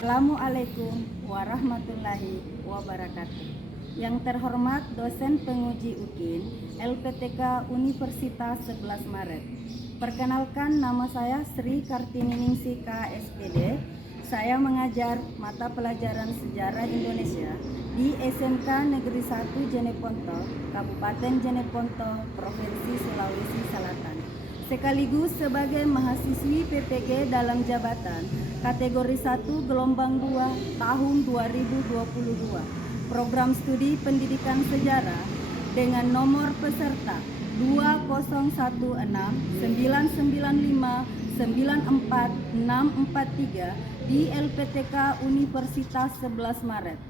Assalamualaikum warahmatullahi wabarakatuh. Yang terhormat dosen penguji UKIN LPTK Universitas 11 Maret. Perkenalkan, nama saya Sri Kartini Ningsika SPD. Saya mengajar mata pelajaran Sejarah Indonesia di SMK Negeri 1 Jeneponto, Kabupaten Jeneponto, Provinsi Sulawesi Selatan. Sekaligus sebagai mahasiswi PPG dalam jabatan kategori 1 gelombang 2 tahun 2022 program studi pendidikan sejarah dengan nomor peserta 20199959443 di LPTK Universitas 11 Maret.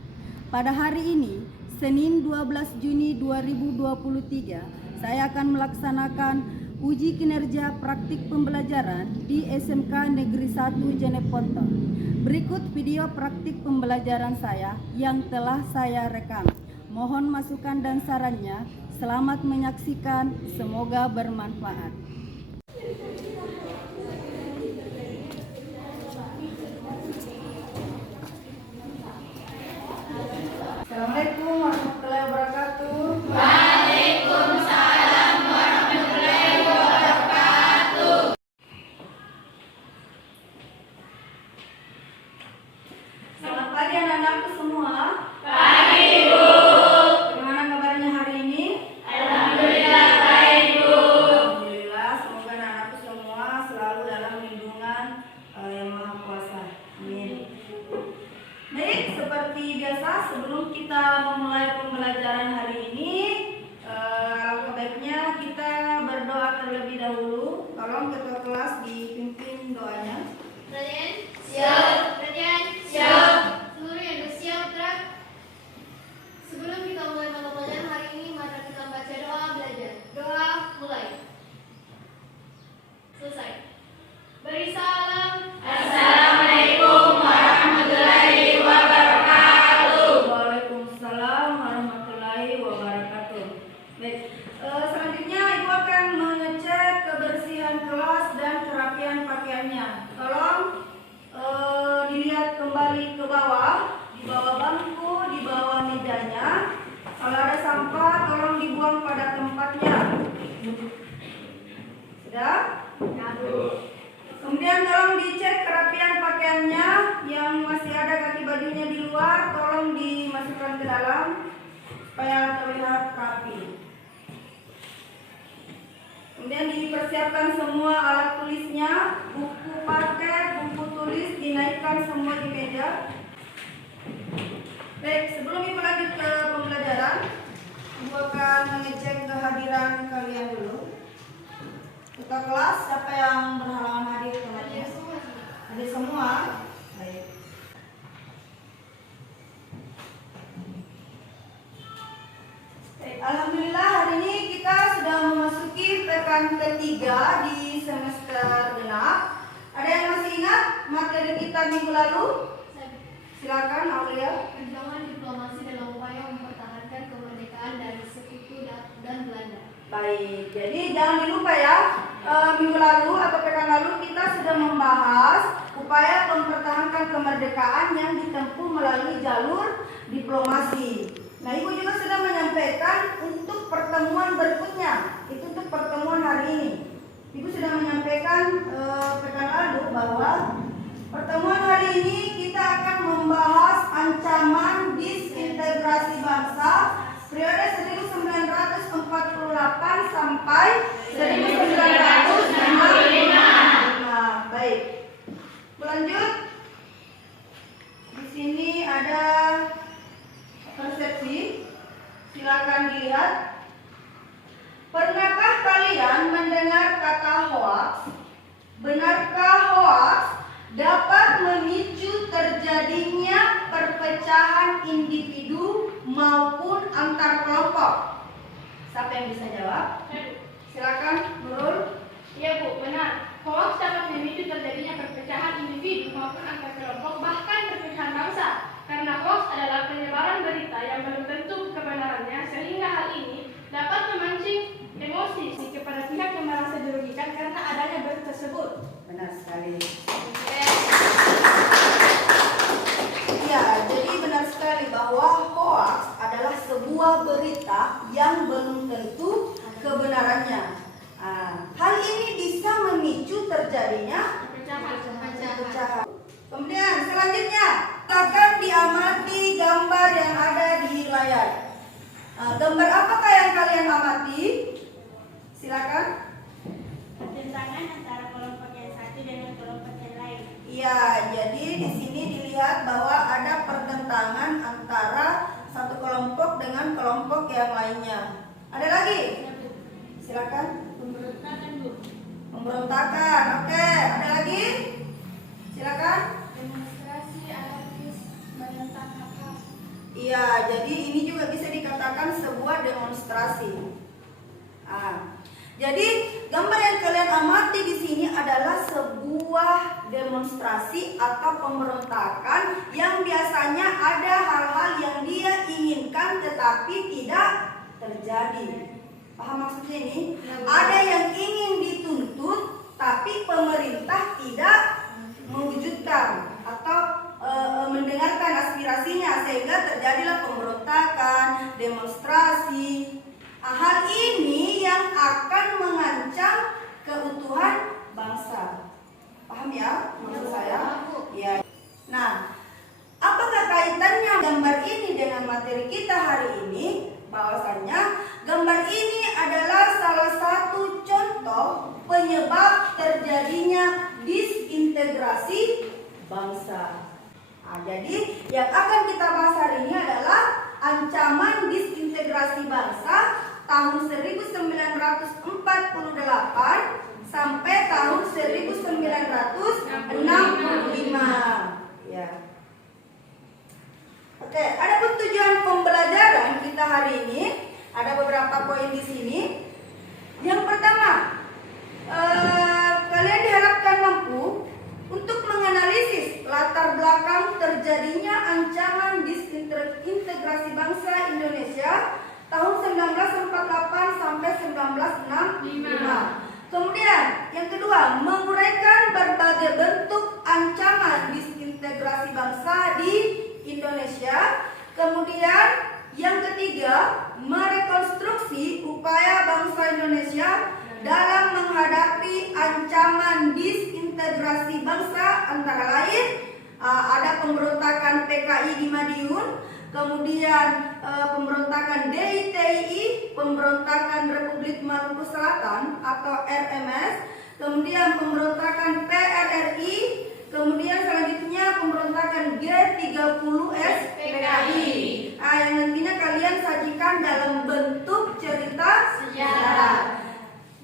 Pada hari ini, Senin 12 Juni 2023, saya akan melaksanakan uji kinerja praktik pembelajaran di SMK Negeri 1 Jeneponto. Berikut video praktik pembelajaran saya yang telah saya rekam. Mohon masukan dan sarannya. Selamat menyaksikan, semoga bermanfaat. Assalamualaikum warahmatullahi wabarakatuh. Waalaikumsalam warahmatullahi wabarakatuh. Selamat pagi anak-anakku semua. Pagi, Bu. Bagaimana kabarnya hari ini? Alhamdulillah baik, Bu. Alhamdulillah, semoga anak-anakku semua selalu dalam lindungan Yang Maha Kuasa. Amin. Baik, seperti biasa sebelum kita memulai pembelajaran hari ini, alangkah baiknya kita berdoa terlebih dahulu. Tolong ketua kelas dipimpin doanya. Pertanyaan? Siap. Pertanyaan? Siap. Seluruh yang bersiap, gerak. Sebelum kita mulai mata pelajaran hari ini, mari kita baca doa belajar. Doa mulai. Selesai. Beri salam. Assalamualaikum warahmatullahi wabarakatuh. Waalaikumsalam warahmatullahi wabarakatuh. Baik, selanjutnya Ibu akan mengecek kebersihan kelas dan kerapian pakaiannya. Tolong dilihat kembali ke bawah, di bawah bangku, di bawah mejanya. Kalau ada sampah, tolong dibuang pada tempatnya. Sudah? Kemudian tolong dicek kerapian pakaiannya. Yang masih ada kaki bajunya di luar, tolong dimasukkan ke dalam supaya terlihat rapi. Kemudian dipersiapkan semua alat tulisnya, buku paket, buku tulis dinaikkan semua di meja. Baik, sebelum Ibu lanjut ke pembelajaran, Ibu akan mengecek kehadiran kalian dulu. Ketua kelas, siapa yang berhalangan hadir temannya? Hadir semua. Baik. Alhamdulillah hari ini kita sudah memasuki pekan ketiga di semester genap. Ada yang masih ingat materi kita minggu lalu? Silakan Aulia. Perjuangan diplomasi dalam upaya mempertahankan kemerdekaan dari sekutu dan Belanda. Baik, jadi jangan dilupa ya, minggu lalu atau pekan lalu kita sudah membahas upaya mempertahankan kemerdekaan yang ditempuh melalui jalur diplomasi. Nah, Ibu juga sudah menyampaikan untuk pertemuan berikutnya, itu untuk pertemuan hari ini. Ibu sudah menyampaikan pekan lalu bahwa pertemuan hari ini kita akan membahas ancaman disintegrasi bangsa periode 1948 sampai 1955. Nah, baik. Lanjut. Di sini ada persepsi. Silakan dilihat. Pernahkah kalian mendengar kata hoax? Benarkah hoax dapat memicu terjadinya perpecahan individu maupun antar kelompok? Siapa yang bisa jawab? Silakan, Nurul. Iya, Bu, benar. Hoax dapat memicu terjadinya perpecahan individu maupun antar kelompok, bahkan perpecahan bangsa. Karena hoax adalah penyebaran berita yang belum tentu kebenarannya, sehingga hal ini dapat memancing emosi kepada pihak yang merasa dirugikan karena adanya berita tersebut. Benar sekali. pembelajarannya. Hal ini bisa memicu terjadinya perpecahan. Kemudian selanjutnya, silakan diamati gambar yang ada di layar. Gambar apakah yang kalian amati? Silakan. Pertentangan antara kelompok yang satu dengan kelompok yang lain. Iya, jadi di sini dilihat bahwa ada pertentangan antara satu kelompok dengan kelompok yang lainnya. Ada lagi? Silakan. Pemberontakan, Bu. Pemberontakan, oke. Ada lagi? Silakan. Demonstrasi anarkis menentang hak-hak. Iya, jadi ini juga bisa dikatakan sebuah demonstrasi. Jadi gambar yang kalian amati di sini adalah sebuah demonstrasi atau pemberontakan yang biasanya ada hal-hal yang dia inginkan tetapi tidak terjadi. Paham maksudnya ini? Ada yang ingin dituntut tapi pemerintah tidak mewujudkan atau mendengarkan aspirasinya sehingga terjadilah pemberontakan, demonstrasi. Hal ini yang akan mengancam keutuhan bangsa. Paham ya maksud saya? Ya. Nah, apakah kaitannya gambar ini dengan materi kita hari ini? Bahwasannya gambar ini adalah salah satu contoh penyebab terjadinya disintegrasi bangsa. Jadi yang akan kita bahas hari ini adalah ancaman disintegrasi bangsa tahun 1948 sampai tahun 1965. Ya. Oke, adapun tujuan pembelajaran kita hari ini ada beberapa poin di sini. Yang pertama, kalian diharapkan mampu untuk menganalisis latar belakang terjadinya ancaman disintegrasi bangsa Indonesia tahun 1948 sampai 1965. Kemudian yang kedua, menguraikan berbagai bentuk ancaman disintegrasi bangsa di Indonesia. Kemudian yang ketiga, merekonstruksi upaya bangsa Indonesia dalam menghadapi ancaman disintegrasi bangsa, antara lain ada pemberontakan PKI di Madiun, kemudian pemberontakan DITI, pemberontakan Republik Maluku Selatan atau RMS, kemudian pemberontakan PRRI, kemudian selanjutnya pemberontakan G30S PKI. Yang nantinya kalian sajikan dalam bentuk cerita sejarah.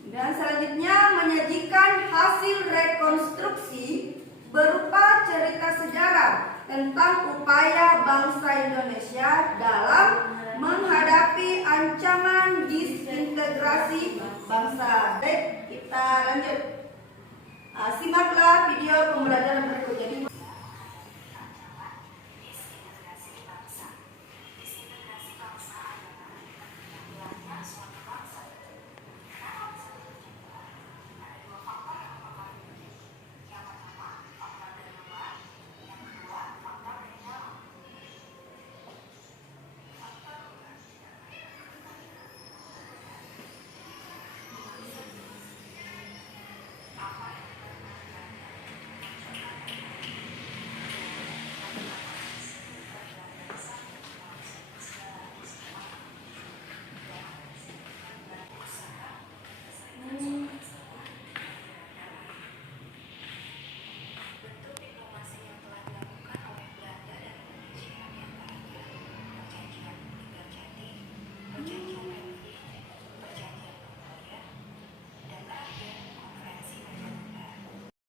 Dan selanjutnya menyajikan hasil rekonstruksi berupa cerita sejarah tentang upaya bangsa Indonesia dalam menghadapi ancaman disintegrasi bangsa. Baik, kita lanjut. Simaklah video pembelajaran berikut. Jadi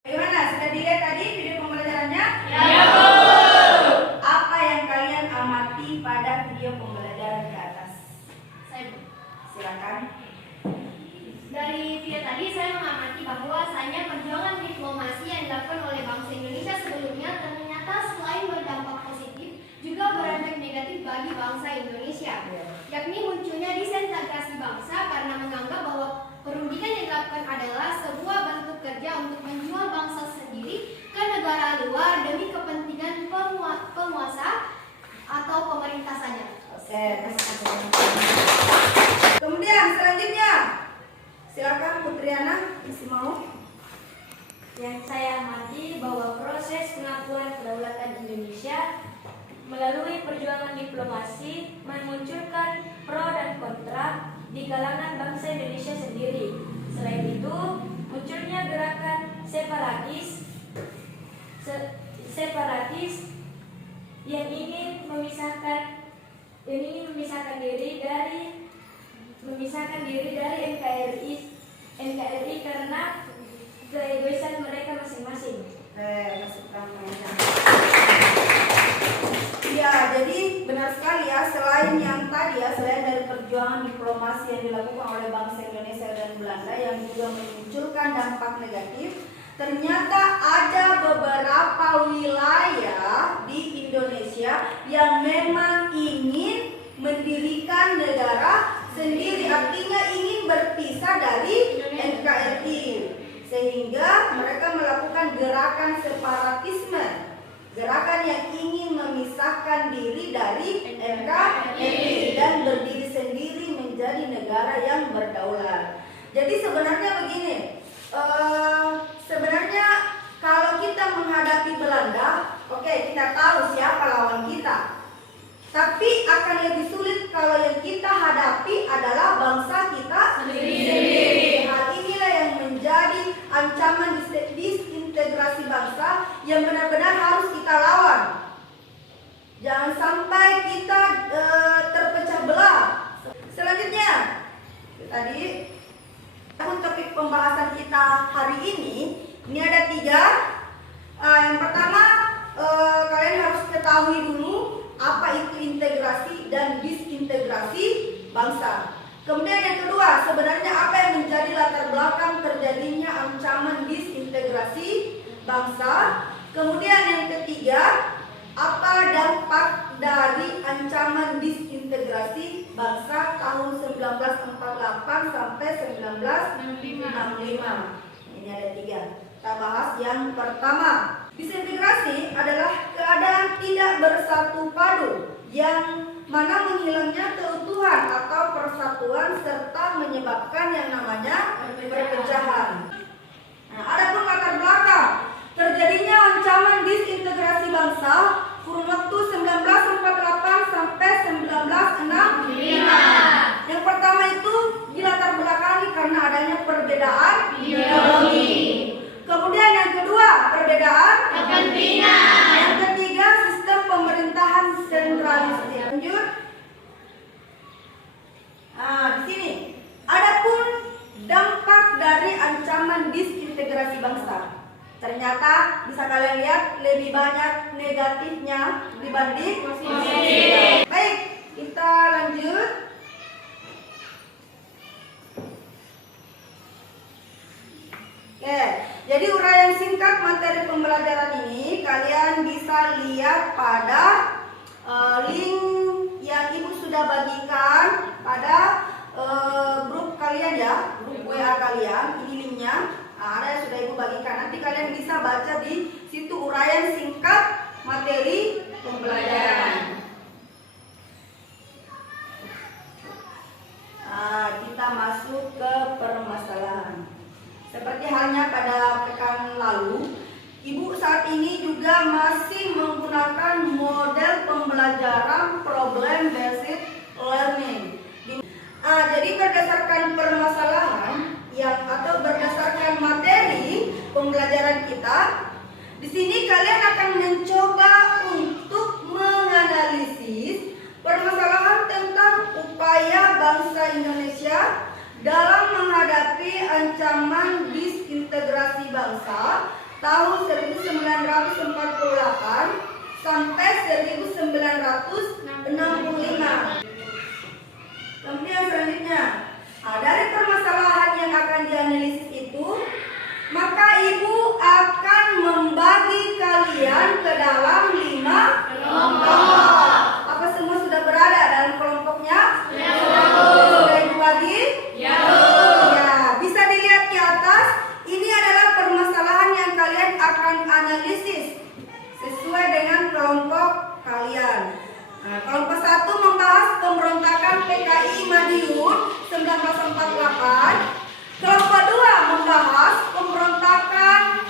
bagaimana? Sudah dilihat tadi video pembelajarannya? Ya. Apa yang kalian amati pada video pembelajaran ke atas? Silakan. Dari video tadi saya mengamati bahwasanya perjuangan diplomasi yang dilakukan oleh bangsa Indonesia sebelumnya ternyata selain berdampak positif juga berdampak negatif bagi bangsa Indonesia, yakni munculnya disintegrasi bangsa karena menganggap bahwa perundingan yang dilakukan adalah sebuah bentuk kerja untuk menjual bangsa sendiri ke negara luar demi kepentingan penguasa atau pemerintah saja. Oke, kemudian selanjutnya Yang saya amati bahwa proses pengakuan kedaulatan Indonesia melalui perjuangan diplomasi memunculkan pro dan kontra di kalangan bangsa Indonesia sendiri. Selain itu, munculnya gerakan separatis yang ingin memisahkan diri dari NKRI karena keegoisan mereka masing-masing. Ya, jadi benar sekali ya, selain yang tadi ya, selain dari perjuangan diplomasi yang dilakukan oleh bangsa Indonesia dan Belanda yang juga memunculkan dampak negatif, ternyata ada beberapa wilayah di Indonesia yang memang ingin mendirikan negara sendiri, artinya ingin berpisah dari NKRI, sehingga mereka melakukan gerakan separatisme, gerakan yang ingin memisahkan diri dari NKRI dan berdiri sendiri menjadi negara yang berdaulat. Jadi sebenarnya begini, sebenarnya kalau kita menghadapi Belanda, oke, kita tahu siapa lawan kita. Tapi akan lebih sulit kalau yang kita hadapi adalah bangsa kita sendiri. Hal inilah yang menjadi ancaman disintegrasi bangsa yang benar-benar harus kita lawan. Jangan sampai kita terpecah belah. Selanjutnya, tadi topik pembahasan kita hari ini ada 3. Yang pertama, kalian harus ketahui dulu apa itu integrasi dan disintegrasi bangsa. Kemudian yang kedua, sebenarnya apa yang menjadi latar belakang terjadinya ancaman disintegrasi bangsa. Kemudian yang ketiga, apa dampak dari ancaman disintegrasi bangsa tahun 1948 sampai 1965. Ini ada 3. Kita bahas yang pertama. Disintegrasi adalah keadaan tidak bersatu padu yang mana menghilangnya keutuhan atau persatuan serta menyebabkan yang namanya perpecahan. Nah, adapun latar belakang terjadinya ancaman disintegrasi bangsa kurun waktu 1948 sampai 1965. Yang pertama itu dilatar belakangi karena adanya perbedaan ideologi. Kemudian yang kedua, perbedaan kepentingan. Yang ketiga, sistem pemerintahan sentralistik. Lanjut. Di sini. Adapun dampak dari ancaman disintegrasi bangsa. Ternyata bisa kalian lihat lebih banyak negatifnya dibanding positif. Baik, kita lanjut. Oke, jadi uraian singkat materi pembelajaran ini kalian bisa lihat pada link yang Ibu sudah bagikan pada grup kalian ya, grup WA kalian. Ini linknya, ada yang sudah Ibu bagikan. Nanti kalian bisa baca di situ uraian singkat materi pembelajaran. Kita masuk ke permasalahan. Seperti halnya pada pekan lalu, Ibu saat ini juga masih menggunakan model pembelajaran problem based learning. Jadi berdasarkan permasalahan atau berdasarkan materi pembelajaran kita, di sini kalian akan mencoba untuk menganalisis permasalahan tentang upaya bangsa Indonesia dalam menghadapi ancaman disintegrasi bangsa tahun 1948 sampai 1965. Kemudian selanjutnya, dari permasalahan yang akan dianalisis itu, maka Ibu akan membagi kalian ke dalam 5 kelompok. Apa semua sudah berada dalam kelompoknya? Sudah Ibu bagi? Ya, bisa dilihat di atas. Ini adalah permasalahan yang kalian akan analisis sesuai dengan kelompok kalian. Kelompok 1 membahas pemberontakan PKI Madiun 1948. Kelompok 2 membahas pemberontakan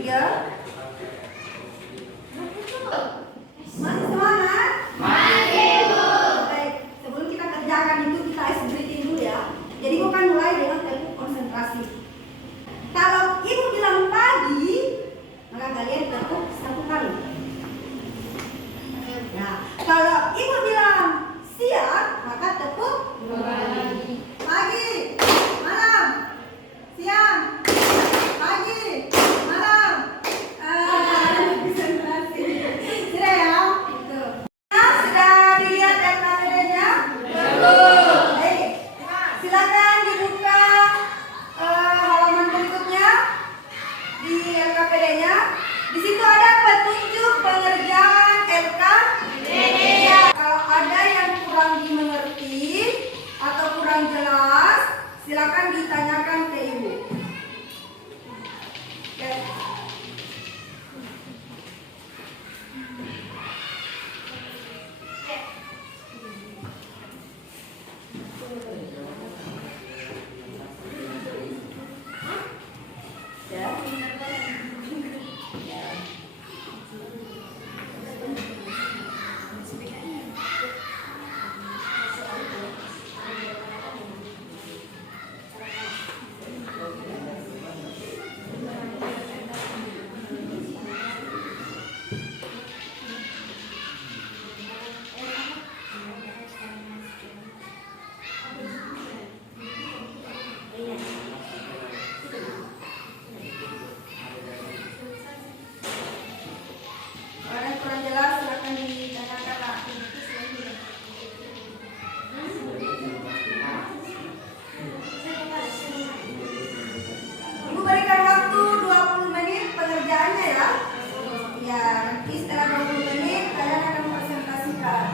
3. Masih semangat? Masih, Bu. Baik, sebelum kita kerjakan itu kita ice breathing dulu ya. Jadi bukan mulai dengan teknik konsentrasi. Kalau ibu bilang pagi, maka kalian tepuk 1 kali. Nah, kalau ibu bilang siang, maka tepuk 2 kali. Pagi, malam, siang, pagi, malam. Konsentrasi. Sudah ya? Itu. Nah, sudah dilihat LKPD-nya? Belum. Baik. Silakan dibuka halaman berikutnya di LKPD-nya. Di situ ada petunjuk pengerjaan LKPD. Kalau ada yang kurang dimengerti atau kurang jelas, silakan ditanyakan ke ibu. Oke. Kalau yang kurang jelas silakan ditanyakan Pak. Ibu berikan waktu 20 menit pengerjaannya ya. Ya, nanti setelah 20 menit kalian akan presentasikan.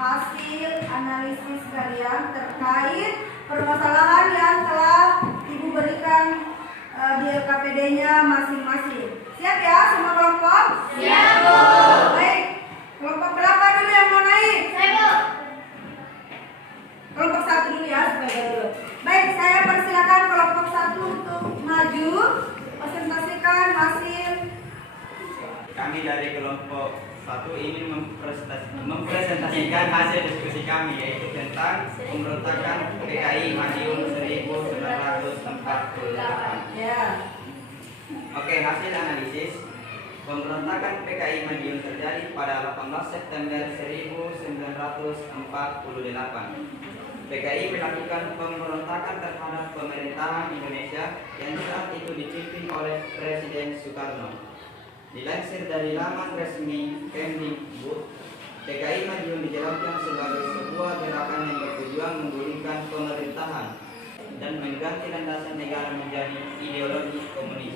hasil analisis kalian terkait permasalahan yang telah Ibu berikan di LKPD-nya masing-masing. Siap ya semua kelompok? Siap, Bu. Baik, kelompok berapa dulu yang mau naik? Saya, Bu. Kelompok 1 dulu ya, sebagai dulu. Baik, saya persilakan kelompok 1 untuk maju, presentasikan hasil. Kami dari kelompok 1 ingin mempresentasikan hasil diskusi kami, yaitu tentang pemberontakan PKI Madiun 1948. Ya. Oke, hasil analisis. Pemberontakan PKI Madiun terjadi pada 18 September 1948. PKI melakukan pemberontakan terhadap pemerintahan Indonesia yang saat itu dipimpin oleh Presiden Soekarno. Dilansir dari laman resmi Kemdikbud, PKI Madiun dijelaskan sebagai sebuah gerakan yang bertujuan menggulingkan pemerintahan dan mengganti landasan negara menjadi ideologi komunis.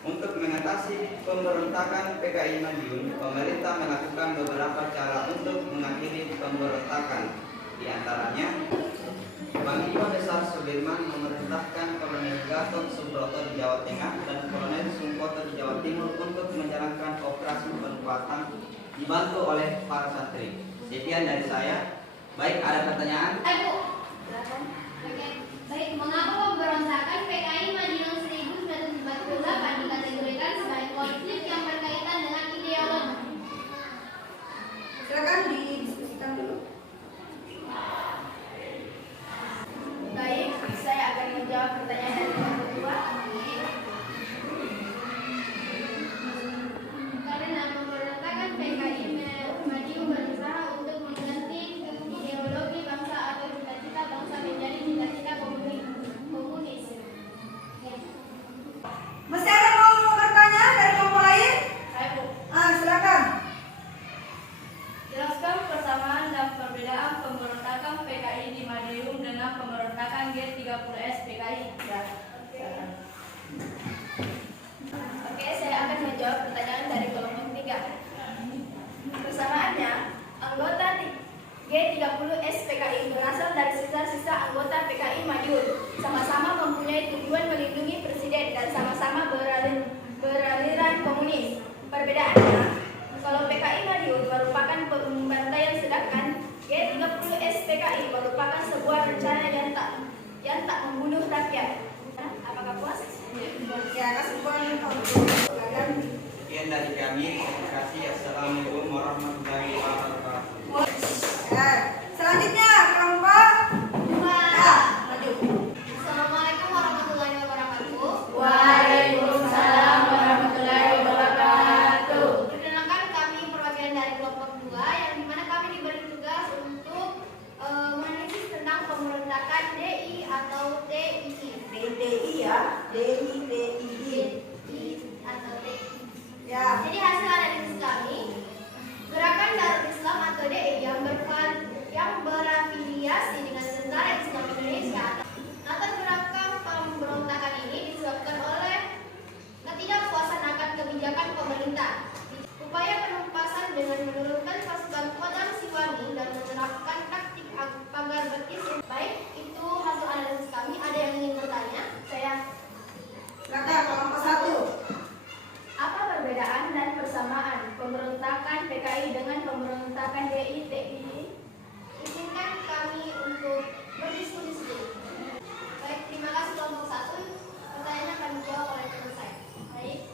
Untuk mengatasi pemberontakan PKI Madiun, pemerintah melakukan beberapa cara untuk mengakhiri pemberontakan. Di antaranya, Panglima Besar Sudirman memerintahkan Kolonel Gatot Subroto di Jawa Tengah dan Kolonel Sungkoto di Jawa Timur untuk menjalankan operasi penumpatan dibantu oleh para santri. Sekian dari saya. Baik, ada pertanyaan? Bu. Baik, mengapa pemberontakan PKI Madiun 1948 dikategorikan sebagai konflik yang berkaitan dengan ideologi? Silakan didiskusikan dulu. Baik, saya akan menjawab pertanyaan dari kelompok 2. Karena pemberontakan PKI Madiun berusaha untuk mengganti ideologi bangsa atau cita-cita bangsa menjadi cita-cita komunis. Masih ada mau bertanya dari kelompok lain? Saya, Bu. Silakan. Jelaskan persamaan dan perbedaan pemberontakan PKI di Madiun dengan pemberontakan G30S PKI. Ya, silakan. Oke, saya akan menjawab pertanyaan dari kelompok 3. Persamaannya, anggota G30S PKI berasal dari sisa-sisa anggota PKI Madiun. Sama-sama mempunyai tujuan melindungi presiden dan sama-sama beraliran komunis. Perbedaannya, kalau PKI Madiun merupakan pembantaian, sedangkan G30S PKI merupakan sebuah rencana yang tak membunuh rakyat. Apakah puas? Ya, kasih untuk kalian. Sekian dari kami. Terima kasih. Assalamualaikum warahmatullahi wabarakatuh. Selanjutnya kelompok 2. Maju. Assalamualaikum warahmatullahi wabarakatuh. Waalaikumsalam warahmatullahi wabarakatuh. Perkenalkan, kami perwakilan dari kelompok 2 yang dimana kami diberi tugas untuk menganalisis tentang pemberontakan DI atau TII. DI ya, DI. Atau TII. Ya. Jadi hasil analisis kami, Gerakan Darul Islam atau DI yang berafiliasi dengan Tentara Islam Indonesia. Latar belakang pemberontakan ini disebabkan oleh ketidakpuasan akan kebijakan pemerintah, upaya penumpasan dengan menurunkan pasukan Kodam Siwani dan menerapkan taktik pagar betis. Baik, itu hasil analisis kami. Ada yang ingin bertanya? Saya. Silakan kelompok 1. Apa perbedaan dan persamaan pemberontakan PKI dengan pemberontakan DI/TII? Izinkan kami untuk berdiskusi sedikit. Baik, terima kasih kelompok 1. Pertanyaannya akan dijawab oleh teman saya. Baik.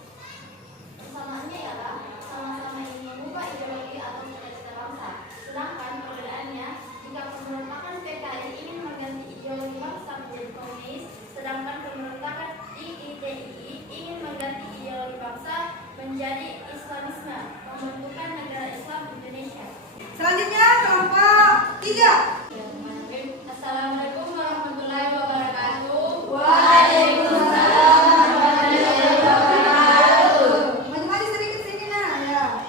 Persamaannya ialah sama-sama ingin mengubah ideologi atau cita-cita bangsa. Sedangkan perbedaannya, jika pemberontakan PKI ingin mengganti ideologi bangsa menjadi komunis, sedangkan pemberontakan DI/TII ingin mengganti ideologi bangsa menjadi Islamisme, pembentukan negara Islam Indonesia. Selanjutnya kelompok 3. Assalamualaikum warahmatullahi wabarakatuh. Waalaikumsalam warahmatullahi wabarakatuh. Maju-maju sedikit nah ya.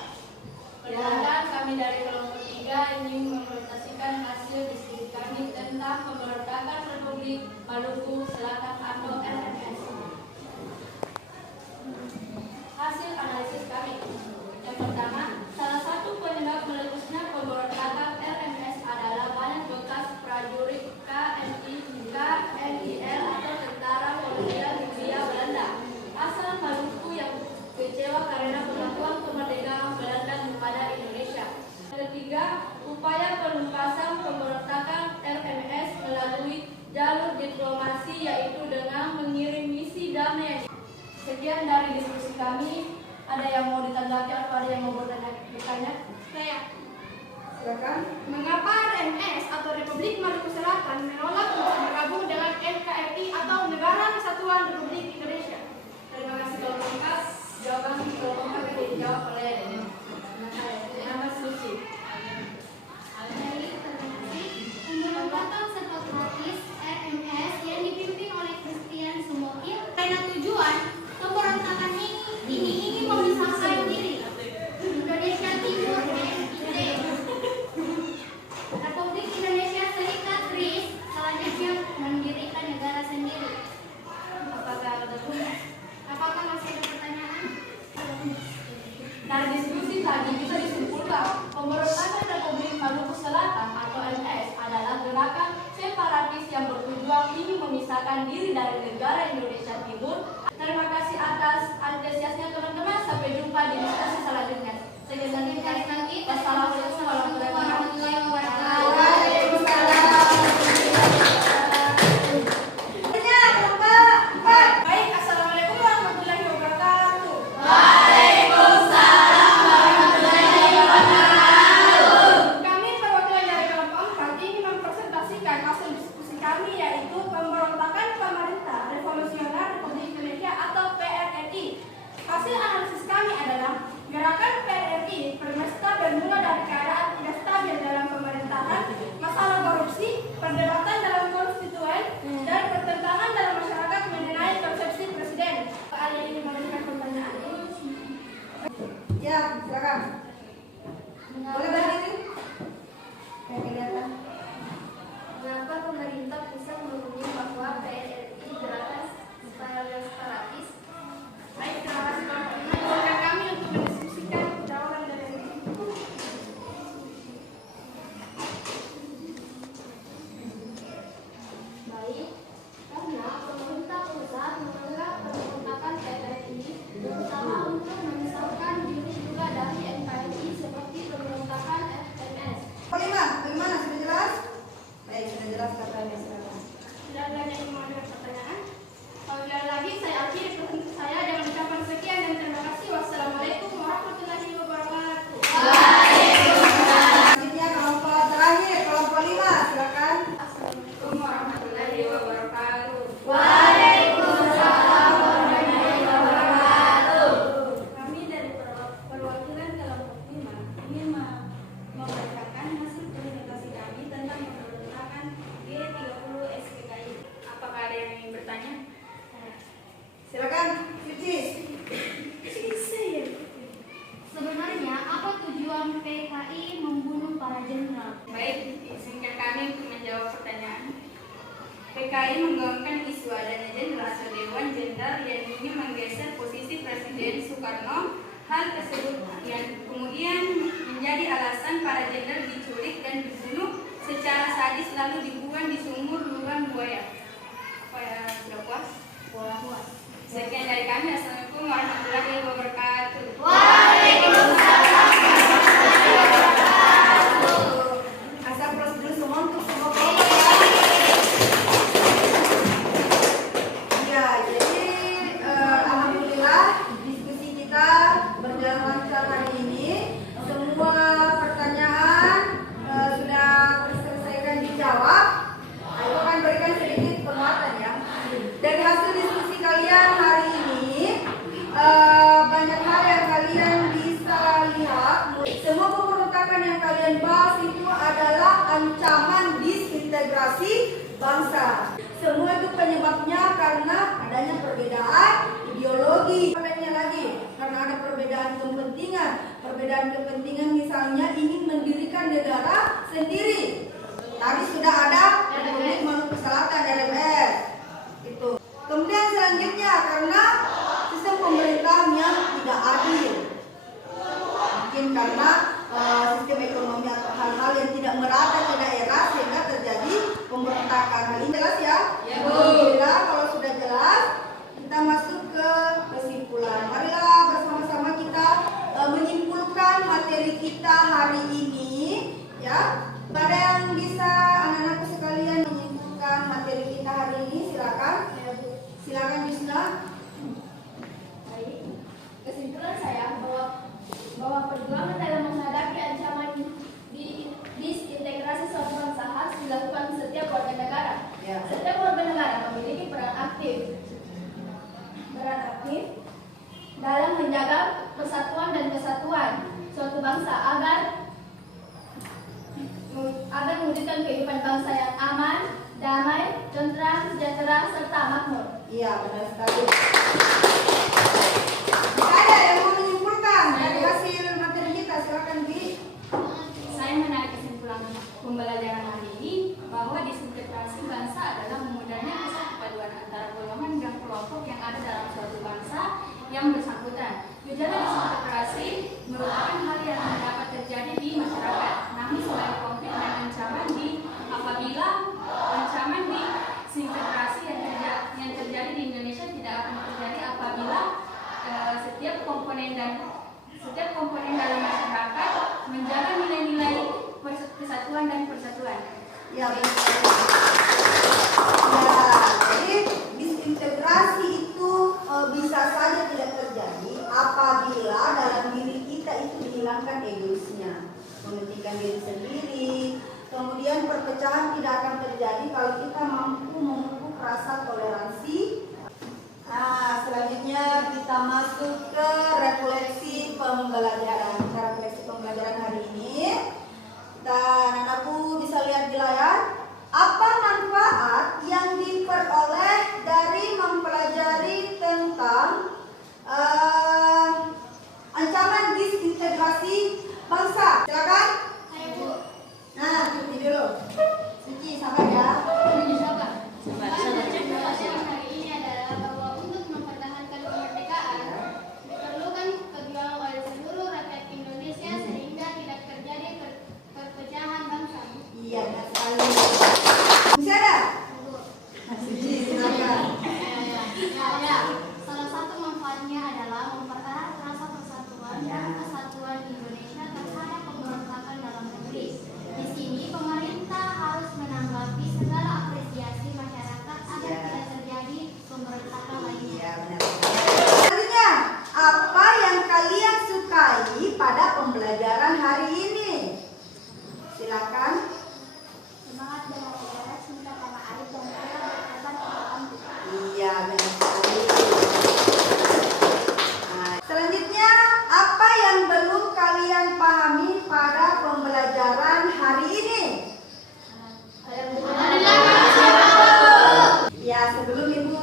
Perkenalkan, kami dari kelompok 3 ingin mempresentasikan hasil diskusi kami tentang pemberontakan Republik Maluku Selatan atau RMS. Hasil analisis kami. Yang pertama, salah satu penyebab meletusnya pemberontakan Sekian dari diskusi kami. Ada yang mau ditanggapi atau ada yang mau bertanya? Saya. Silakan. Mengapa RMS atau Republik Maluku Selatan menolak untuk bergabung dengan NKRI atau Negara Kesatuan Republik Indonesia? Terima kasih kalau lengkap. Jawaban kalau lengkap yang dijawab oleh Nama Suci. Dari pemberontakan separatis RMS yang dipimpin oleh Christian Sumokin karena tujuan pemberontakan ini ingin memisahkan diri Indonesia Timur NIT, Republik Indonesia Serikat RIS, selanjutnya mendirikan negara sendiri. Apakah masih ada pertanyaan? Dari diskusi tadi bisa disimpulkan pemberontakan Republik Maluku Selatan atau RMS adalah gerakan separatis yang bertujuan ingin memisahkan diri dari negara Indonesia Timur. Terima kasih atas antusiasnya teman-teman. Sampai jumpa di diskusi selanjutnya. Sekian lagi. Wassalamualaikum warahmatullahi wabarakatuh. Baik, assalamualaikum warahmatullahi wabarakatuh. Kami perwakilan dari kelompok 4 ingin mempresentasikan hasil diskusi kami, yaitu pemberontakan pemerintah revolusioner Republik Indonesia atau PRRI. Hasil analisis kami adalah gerakan PRRI bermesta bermula dari keadaan tidak stabil dalam pemerintahan, masalah korupsi, perdebatan dalam konstituen, dan pertentangan dalam masyarakat mengenai konsepsi presiden. Ada yang ingin memberikan pertanyaan? Ya, silakan. Boleh berdiri? Kayak kelihatan. Mengapa pemerintah pusat menghubungi bahwa PRRI gerakan separatis? Baik, terima kasih kelompok 5. Izinkan kami untuk mendiskusikan jawaban dari ini. Baik, karena pemerintah pusat menganggap pemberontakan PRRI berusaha untuk memisahkan diri juga dari NKRI seperti pemberontakan FNS. Bagaimana? Sudah jelas? Baik, sudah jelas katanya. Silakan. Tidak ada yang mau ada pertanyaan? Kalau tidak lagi, saya akhiri presentasi saya dengan ucapan sekian dan terima kasih. Wassalamualaikum warahmatullahi wabarakatuh. Selanjutnya kelompok terakhir, kelompok 5. Silakan. Assalamualaikum warahmatullahi wabarakatuh. Kami dari perwakilan kelompok 5 ingin membacakan hasil presentasi kami tentang pemberontakan G30 SPKI. Apakah ada yang ingin bertanya? Silakan. Suci. Sebenarnya apa tujuan PKI membunuh para jenderal? Baik, izinkan kami untuk menjawab pertanyaan. PKI menggaungkan isu adanya jenderal atau Dewan Jenderal yang ingin menggeser posisi Presiden Soekarno. Hal tersebut yang kemudian menjadi alasan para jenderal diculik dan dibunuh secara sadis lalu dibuang di sumur lubang buaya. Apa ya, sudah puas? Puas. Sekian dari kami. Assalamualaikum warahmatullahi wabarakatuh. Asal prosedur semua untuk semua kelompok. Ya, jadi alhamdulillah diskusi kita berjalan lancar hari ini. Semua pertanyaan sudah terselesaikan dijawab. Aku akan berikan sedikit penguatan ya. Dari hasil diskusi kalian hari ini, banyak hal yang kalian bisa lihat. Semua pemberontakan yang kalian bahas itu adalah ancaman disintegrasi bangsa. Semua itu penyebabnya karena adanya perbedaan ideologi. Lainnya lagi, karena ada perbedaan kepentingan. Perbedaan kepentingan misalnya ingin mendirikan negara sendiri. Tadi sudah ada Republik Maluku Selatan RMS. Itu. Kemudian selanjutnya karena sistem pemerintahannya tidak adil. Mungkin karena sistem ekonomi atau hal-hal yang tidak merata ke daerah sehingga terjadi pemberontakan. Hal ini jelas ya? Ya, Bu. Alhamdulillah, kalau sudah jelas, kita masuk ke kesimpulan. Marilah bersama-sama kita menyimpulkan materi kita hari ini, ya. Ada yang bisa anak-anakku sekalian menyimpulkan materi kita hari ini? Silakan. Silakan Bisna. perjuangan dalam menghadapi ancaman disintegrasi suatu bangsa harus dilakukan setiap warga negara. Ya. Setiap warga negara memiliki peran aktif dalam menjaga persatuan dan kesatuan suatu bangsa agar mewujudkan kehidupan bangsa yang aman, damai, tentram, sejahtera, serta makmur. Iya, benar sekali. Jika ada yang mau menyimpulkan dari hasil materi kita, silakan Bi. Saya menarik kesimpulan pembelajaran hari ini bahwa disintegrasi bangsa adalah memudahnya kesatuan antara golongan dan kelompok yang ada dalam suatu bangsa yang bersangkutan. Gejala disintegrasi merupakan hal yang dapat terjadi di masyarakat. Namun selain konflik dan ancaman apabila ancaman disintegrasi yang terjadi di Indonesia tidak akan terjadi apabila setiap komponen dalam masyarakat menjaga nilai-nilai kesatuan dan persatuan. Ya, benar. Ya, jadi disintegrasi itu bisa saja tidak terjadi apabila dalam diri kita itu dihilangkan egoisnya, mementingkan diri sendiri. Kemudian perpecahan tidak akan terjadi kalau kita mampu memupuk rasa toleransi. Nah, selanjutnya kita masuk ke refleksi pembelajaran. Refleksi pembelajaran hari ini. Dan anakku bisa lihat di layar, apa manfaat yang diperoleh dari mempelajari tentang ancaman disintegrasi bangsa? Silakan. Ayo Bu. Nah, ini dulu. Suci, sabar ya. Pembelajaran hari ini adalah bahwa untuk mempertahankan kemerdekaan diperlukan perjuangan oleh seluruh rakyat Indonesia sehingga tidak terjadi perpecahan bangsa. Iya, benar sekali. Bisa ada? Suci, silakan. Ya, salah satu manfaatnya adalah mempertahankan rasa persatuan dan kesatuan Indonesia terhadap pemberontakan dalam negeri. Di sini pemerintah harus menanggapi segala apresiasi masyarakat agar tidak terjadi pemberontakan lainnya. Iya, benar. Selanjutnya, apa yang kalian sukai pada pembelajaran hari ini? Silakan. Semangat dengan negara, cinta tanah air dan rela berkorban untuk kita. Iya, benar sekali. Nah, selanjutnya, apa yang belum kalian pahami pada pembelajaran hari ini? Ya, sebelum Ibu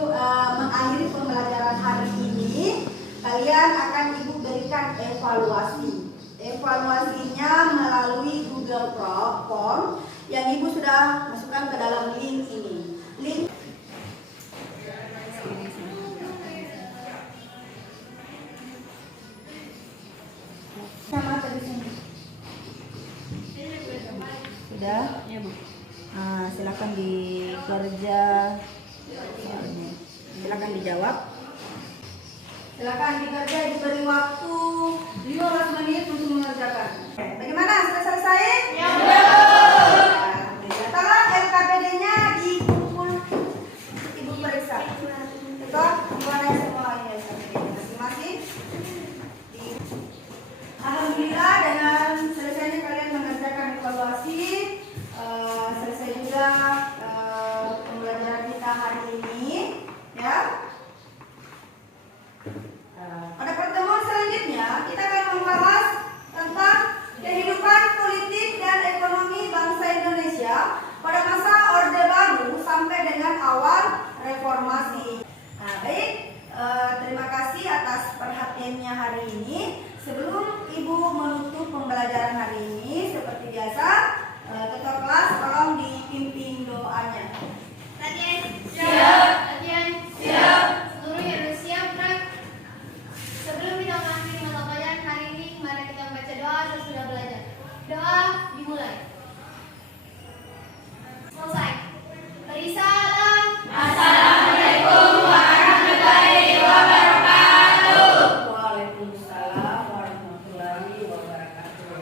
mengakhiri pembelajaran hari ini, kalian akan Ibu berikan evaluasi. Evaluasinya melalui Google Form yang Ibu sudah masukkan ke dalam link ini. Link sama tadi sini. Sudah? Ya, Bu. Nah, silakan dikerja. Silakan dijawab. Silakan dikerja, diberi waktu 15 menit untuk mengerjakan. Bagaimana? Sudah selesai? Ya. Tolong LKPD-nya dikumpul, Ibu periksa. Betul? Gimana semua ini LKPD-nya masing-masing? Alhamdulillah dengan selesainya kalian mengerjakan evaluasi, selesai juga pembelajaran kita hari ini, ya. Pada pertemuan selanjutnya kita akan membahas tentang kehidupan politik dan ekonomi bangsa Indonesia pada masa Orde Baru sampai dengan awal reformasi. Nah, baik, terima kasih atas perhatiannya hari ini. Sebelum Ibu menutup pembelajaran hari ini, seperti biasa, ketua kelas tolong dipimpin doanya. Latihan siap. Latihan siap. Seluruhnya harus siap, Prak. Sebelum kita mengakhiri mata pelajaran hari ini, mari kita membaca doa sesudah belajar. Doa dimulai. Selesai. Berisalam. Assalamualaikum warahmatullahi wabarakatuh. Waalaikumsalam warahmatullahi wabarakatuh.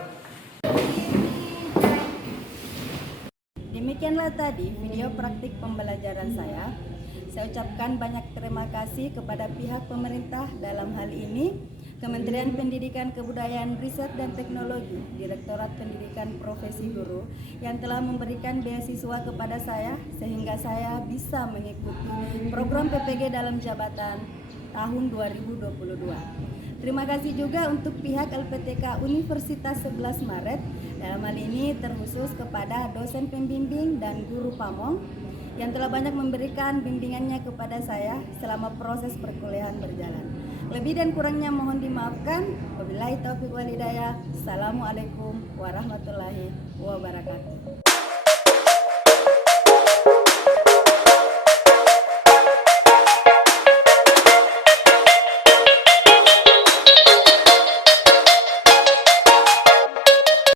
Demikianlah tadi video praktik pembelajaran saya. Saya ucapkan banyak terima kasih kepada pihak pemerintah dalam hal ini Kementerian Pendidikan Kebudayaan Riset dan Teknologi, Direktorat Pendidikan Profesi Guru yang telah memberikan beasiswa kepada saya sehingga saya bisa mengikuti program PPG dalam jabatan tahun 2022. Terima kasih juga untuk pihak LPTK Universitas 11 Maret, dalam hal ini terkhusus kepada dosen pembimbing dan guru pamong yang telah banyak memberikan bimbingannya kepada saya selama proses perkuliahan berjalan. Lebih dan kurangnya mohon dimaafkan. Wabillahi taufiq wal hidayah. Assalamualaikum warahmatullahi wabarakatuh.